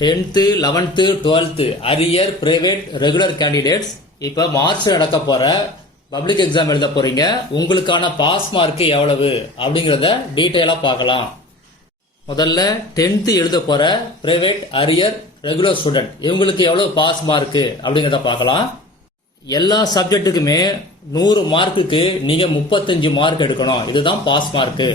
10th 11th 12th arrear private regular candidates இப்போ March நடக்க போற பப்ளிக் எக்ஸாம் எழுத போறீங்க. உங்களுக்கான பாஸ் மார்க் எவ்வளவு அப்படிங்கறத டீடைலா பார்க்கலாம். முதல்ல 10th எழுத போற பிரைவேட் அரியர் ரெகுலர் ஸ்டூடெண்ட் இவங்களுக்கு எவ்வளவு பாஸ் மார்க் அப்படிங்கறத பார்க்கலாம். எல்லா சப்ஜெக்ட்டுக்குமே 100 மார்க்குக்கு நீங்க 35 மார்க் எடுக்கணும். இதுதான் பாஸ் மார்க்.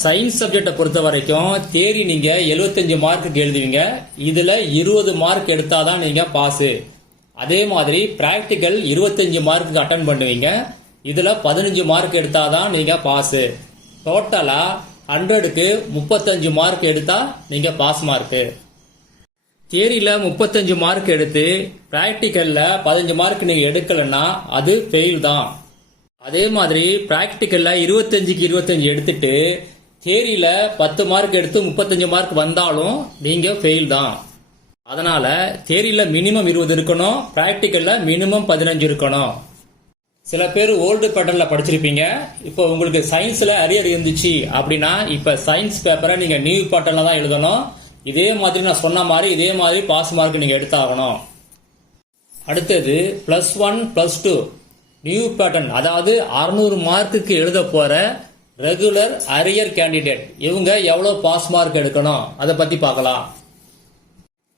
சயின்ஸ் சப்ஜெக்டை பொறுத்த வரைக்கும் தியரி நீங்க 75 மார்க்குக்கு எழுதுவீங்க. இதுல 20 மார்க் எடுத்தாதான் நீங்க பாஸ். அதே மாதிரி பிராக்டிக்கல் 25 மார்க்குக்கு அட்டன் பண்ணுவீங்க. இதுல 15 மார்க் எடுத்தாதான் நீங்க பாஸ். டோட்டலா 100க்கு 35 மார்க் எடுத்தா நீங்க பாஸ் மார்க். தியரியில 35 மார்க் எடுத்து பிராக்டிக்கல்ல 15 மார்க் நீங்க எடுக்கலன்னா அது ஃபெயில் தான். அதே மாதிரி பிராக்டிக்கல்ல 25க்கு 25 எடுத்துட்டு தியரியில 10 மார்க் எடுத்து 35 மார்க் வந்தாலும் நீங்க ஃபெயில் தான். அதனால தியரியில மினிமம் 20 இருக்கணும், பிராக்டிக்கல்ல மினிமம் 15 இருக்கணும். சில பேர் ஓல்டு பேட்டர்ன்ல படிச்சிருப்பீங்க. இப்போ உங்களுக்கு சயின்ஸ்ல அரியர் இருந்துச்சு அப்படின்னா இப்ப சயின்ஸ் பேப்பரை நீங்க நியூ பேட்டர்ன்ல தான் எழுதணும். இதே மாதிரி நான் சொன்ன மாதிரி இதே மாதிரி பாஸ் மார்க் நீங்க எடுத்தாகணும். அடுத்தது +1 +2 நியூ பேட்டர்ன், அதாவது 600 மார்க்குக்கு எழுத போற ரெகுலர் அரியர் கேண்டிடேட் இவங்க எவ்வளவு பாஸ் மார்க் எடுக்கணும் அதை பத்தி பார்க்கலாம்.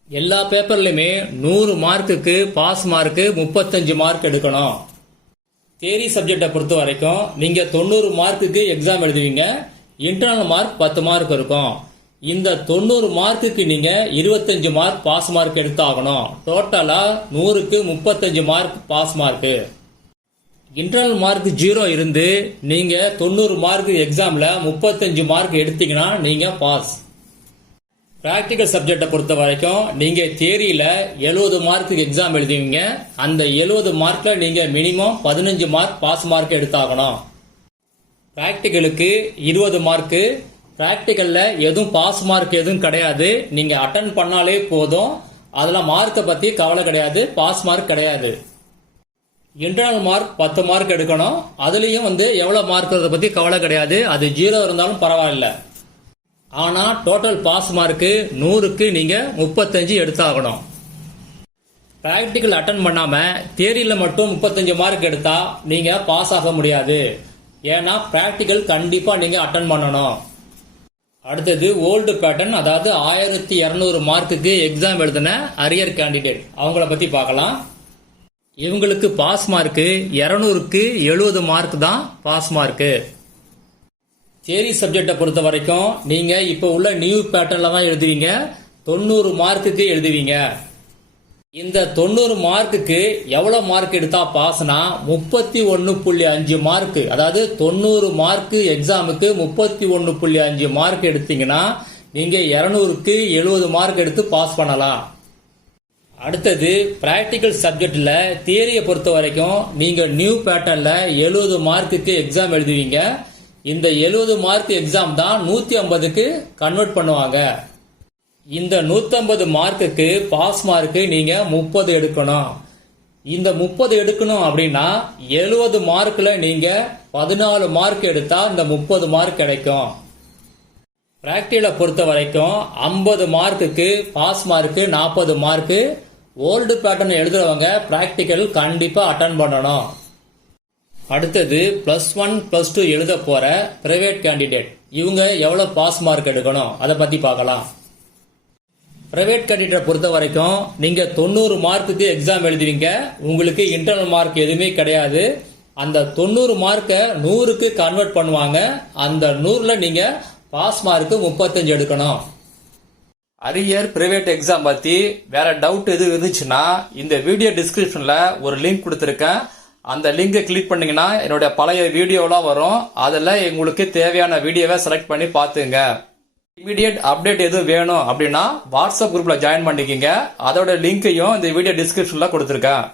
எல்லா பேப்பர்லயுமே 100 மார்க்குக்கு பாஸ் மார்க் 35 மார்க் எடுக்கணும். தியரி சப்ஜெக்டை பொறுத்த வரைக்கும் நீங்க 90 மார்க்குக்கு எக்ஸாம் எழுதுவீங்க. இன்டர்னல் மார்க் 10 மார்க் இருக்கும். இந்த 90 மார்க்குக்கு நீங்க 25 மார்க் பாஸ் மார்க் எடுத்தாகணும். டோட்டலா 100க்கு 35 mark pass mark. Internal mark 0 இருந்து நீங்க 90 மார்க் எக்ஸாம்ல 35 மார்க் எடுத்தீங்கன்னா நீங்க பாஸ். பிராக்டிக்கல் சப்ஜெக்டை பொறுத்த வரைக்கும் நீங்க தியரியில 70 மார்க் எக்ஸாம் எழுதுவீங்க. அந்த 70 மார்க்ல நீங்க மினிமம் 15 மார்க் பாஸ் மார்க் எடுத்தாகணும். பிராக்டிக்கலுக்கு 20 மார்க். பிராக்டிக்கல்ல எதுவும் பாஸ் மார்க் எதுவும் கிடையாது. நீங்க அட்டன் பண்ணாலே போதும். அதுல மார்க்கை பத்தி கவலை கிடையாது, பாஸ் மார்க் கிடையாது. இன்டர்னல் மார்க் 10 மார்க் எடுக்கணும். அதுலயும் எவ்வளவு மார்க் பத்தி கவலை கிடையாது, அது 0 இருந்தாலும் பரவாயில்ல. ஆனா டோட்டல் பாஸ் மார்க் 100க்கு நீங்க 35 எடுத்தாகணும். பிராக்டிக்கல் அட்டன் பண்ணாம தியரியில மட்டும் 35 மார்க் எடுத்தா நீங்க பாஸ் ஆக முடியாது. ஏன்னா பிராக்டிக்கல் கண்டிப்பா நீங்க அட்டன் பண்ணணும். அடுத்தது ஓல்டு பேட்டர்ன், அதாவது 1200 மார்க்குக்கு எக்ஸாம் எழுதின அரியர் கேண்டிடேட் அவங்கள பத்தி பார்க்கலாம். இவங்களுக்கு பாஸ் மார்க் 200க்கு 70 மார்க் தான் பாஸ் மார்க். தியரி சப்ஜெக்டை பொறுத்த வரைக்கும் நீங்க இப்ப உள்ள நியூ பேட்டர்ன்ல தான் எழுதுவீங்க. 90 மார்க்குக்கு எழுதுவீங்க. இந்த 90 மார்க்குக்கு எவ்வளவு மார்க் எடுத்தா பாஸ்னா 31.5 மார்க். அதாவது 90 மார்க் எக்ஸாமுக்கு 31.5 மார்க் எடுத்தீங்கன்னா நீங்க 200க்கு 70 மார்க் எடுத்து பாஸ் பண்ணலாம். அடுத்தது பிராக்டிக்கல் சப்ஜெக்ட்ல தியரியை பொறுத்த வரைக்கும் நீங்க நியூ பேட்டர்ன்ல 70 மார்க்குக்கு எக்ஸாம் எழுதுவீங்க. இந்த 70 மார்க் எக்ஸாம் தான் 150க்கு கன்வெர்ட் பண்ணுவாங்க. இந்த 150 மார்க்குக்கு பாஸ் மார்க் நீங்க 30 எடுக்கணும். இந்த 30 எடுக்கணும் அப்படின்னா 70 மார்க்ல நீங்க 14 மார்க் எடுத்தா இந்த 30 மார்க் கிடைக்கும். பிராக்டிக்கலை பொறுத்த வரைக்கும் 50 மார்க்குக்கு pass mark 40 mark. Old pattern எழுதுறவங்க பிராக்டிக்கல் கண்டிப்பா அட்டன் பண்ணணும். அடுத்தது +1 +2 எழுத போற பிரைவேட் கேண்டிடேட் இவங்க எவ்வளவு பாஸ் மார்க் எடுக்கணும் அதை பத்தி பார்க்கலாம். பிரைவேட் கேண்டிடேட் பொறுத்த வரைக்கும் நீங்க 90 மார்க்குக்கு எக்ஸாம் எழுதுவீங்க. உங்களுக்கு இன்டர்னல் மார்க் எதுவுமே கிடையாது. அந்த 90 மார்க்கை 100க்கு கன்வெர்ட் பண்ணுவாங்க. அந்த 100ல நீங்க பாஸ் மார்க் 35 எடுக்கணும். அரியர் பிரைவேட் எக்ஸாம் பத்தி வேற டவுட் எது இருந்துச்சுன்னா இந்த வீடியோ டிஸ்கிரிப்ஷன்ல ஒரு லிங்க் கொடுத்திருக்கேன். அந்த லிங்கை கிளிக் பண்ணீங்கன்னா என்னோட பழைய வீடியோலாம் வரும். அதுல உங்களுக்கு தேவையான வீடியோவை செலக்ட் பண்ணி பாத்துங்க. இமீடியட் அப்டேட் எதுவும் வேணும் அப்படின்னா வாட்ஸ்அப் குரூப்ல ஜாயின் பண்ணிக்கங்க. அதோட லிங்கையும் இந்த வீடியோ டிஸ்கிரிப்ஷன்ல கொடுத்திருக்கேன்.